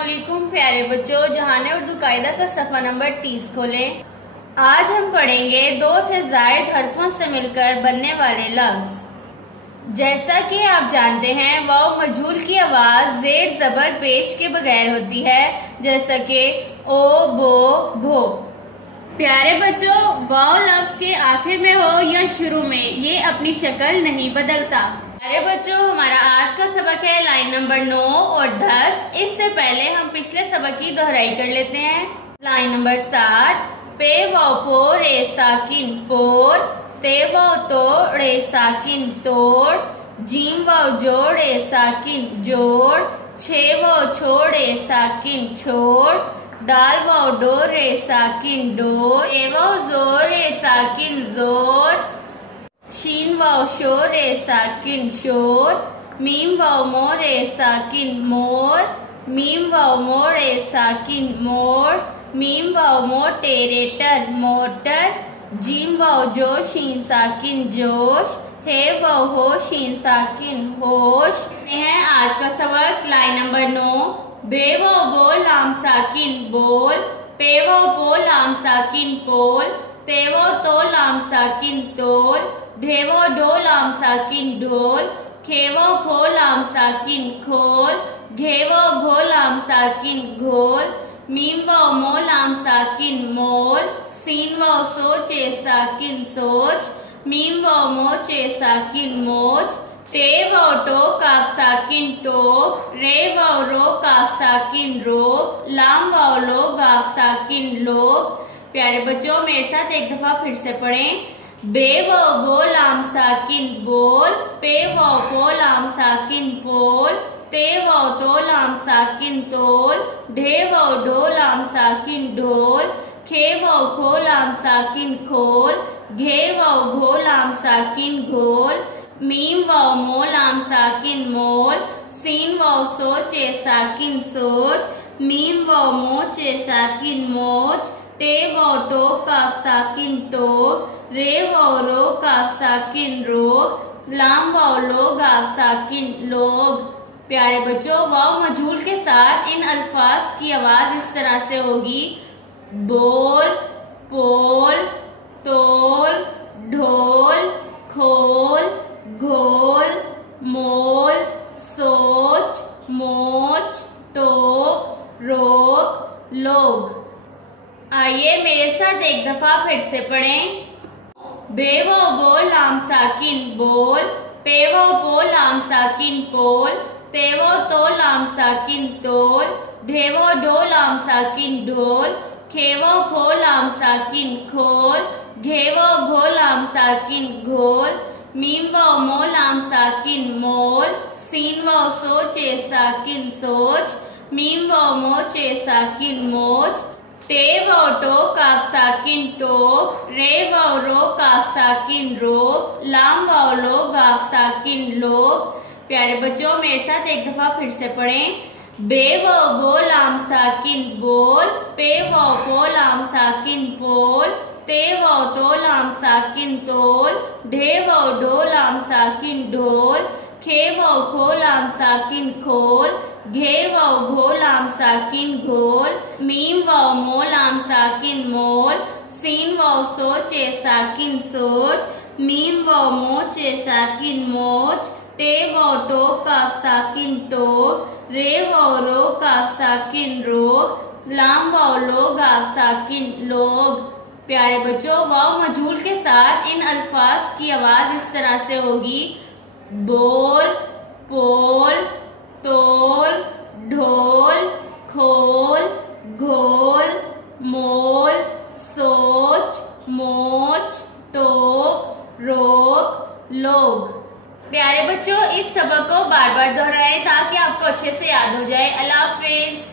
अस्सलामुअलैकुम प्यारे बच्चों, जहाने उर्दू कायदा का सफ़ा नंबर 30 खोलें। आज हम पढ़ेंगे दो से ज़ायद हरफों से मिलकर बनने वाले लफ्ज। जैसा कि आप जानते हैं, वाव मजहूल की आवाज जेर जबर पेश के बगैर होती है, जैसा कि ओ, बो, भो। प्यारे बच्चों, वाव लफ्ज के आखिर में हो या शुरू में, ये अपनी शक्ल नहीं बदलता। प्यारे बच्चों, हमारा आज का सबक है लाइन नंबर 9 और 10। इससे पहले हम पिछले सबक की दोहराई कर लेते हैं। लाइन नंबर 7, पे वाव पो रे साकिन पोर, ते वाव तो रे साकिन तोड़, जीम वाव जोड़ रे साकिन जोड़, छे वाव छोड़ रे साकिन छोड़, दाल वाव डोर रे साकिन डोर, ए वाव जोर रे साकिन जोर, शीन वाव शोर रे साकिन शोर, मीम वाव मोर रे साकिन मोर, मीम वाव मोर रे साकिन मोर, मीम वाव मोटे रे टर मोटर, जीम वाव जो शीन साकिन जोश, हे वाव हो शीन साकिन होश। है आज का सबक लाइन नंबर 9, बे वाव बोल लाम साकिन बोल, पे वाव बोल लाम साकिन पोल, ते वाव तो लाम साकिन तोल, ढे वाव डो लाम साकिन ढोल, खे वाव खो लाम साकिन खोल, घे वाव घो लाम साकिन घोल, मीम वाव मो लाम साकिन मोल, सीन वाव सोचे साकिन सोच, मीम वाव मोचे साकिन मोच, टे वाव टो काफ साकिन टोप, रे वाव रो काफ साकिन रोप, लाम वाव लो गाफ साकिन लोप। प्यारे बच्चों, मेरे साथ एक दफा फिर से पढ़ें। बे वाव बो लाम साकिन बोल, पे वाव पो लाम साकिन पोल, ते वाव तो लाम साकिन तोल, ढे वाव ढो लाम साकिन ढोल, खे वाव खो लाम साकिन खोल, घे वाव घो लाम साकिन घोल, मीम वाव मो लाम साकिन मोल, सीन वाव सोचे साकिन सोच, मीम वाव मोचे साकिन मोच, टे वाव टो काफ साकिन टोक, रे वाव रो काफ साकिन रोक, लाम वाव लो गाफ साकिन लोग। प्यारे बच्चों, वाव मजहूल के साथ इन अल्फाज की आवाज इस तरह से होगी: बोल, पोल, तोल, ढोल, खोल, घोल, मोल, सोच, मोच, टोक, रोक, लोग। आइए मेरे साथ एक दफा फिर से पढ़ें। बे वाव बोल लाम साकिन बोल, पे वाव पो लाम साकिन पोल, ते वाव तो लाम साकिन तोल, ढे वाव डो लाम साकिन ढोल, खे वाव खो लाम साकिन खोल, घे वाव घो लाम साकिन घोल, मीम वाव मो लाम साकिन मोल, सीन वाव सोचे साकिन सोच, मीम वाव मोचे साकिन मोच, टे वाव टो काफ साकिन टोप, रे वाव रो काफ साकिन रोप, लाम वाव लो गाफ साकिन लोप। प्यारे बच्चों, मेरे साथ एक दफा फिर से पढ़ें। बे वाव बो लाम साकिन बोल, पे वाव पो लाम साकिन पोल, ते वाव तो लाम साकिन तोल, ढे वाव ढो लाम साकिन ढोल, खे वाव खो लाम साकिन खोल, घे वाव घो लाम साकिन घोल, मीम वाव मो लाम साकिन मोल, सीन वाव सोचे साकिन सोच, मीम वाव मोचे साकिन मोच, टे वाव टो काफ साकिन टोक, रे वाव रो काफ साकिन रोक, लाम वाव लो गाफ साकिन लोग। प्यारे बच्चों, वाव मजहूल के साथ इन अल्फाज की आवाज इस तरह से होगी: बोल, पोल, तोल, ढोल, खोल, घोल, मोल, सोच, मोच, टोक, रोक, लोग। प्यारे बच्चों, इस सबक को बार बार दोहराएं ताकि आपको अच्छे से याद हो जाए। अल्लाह हाफिज।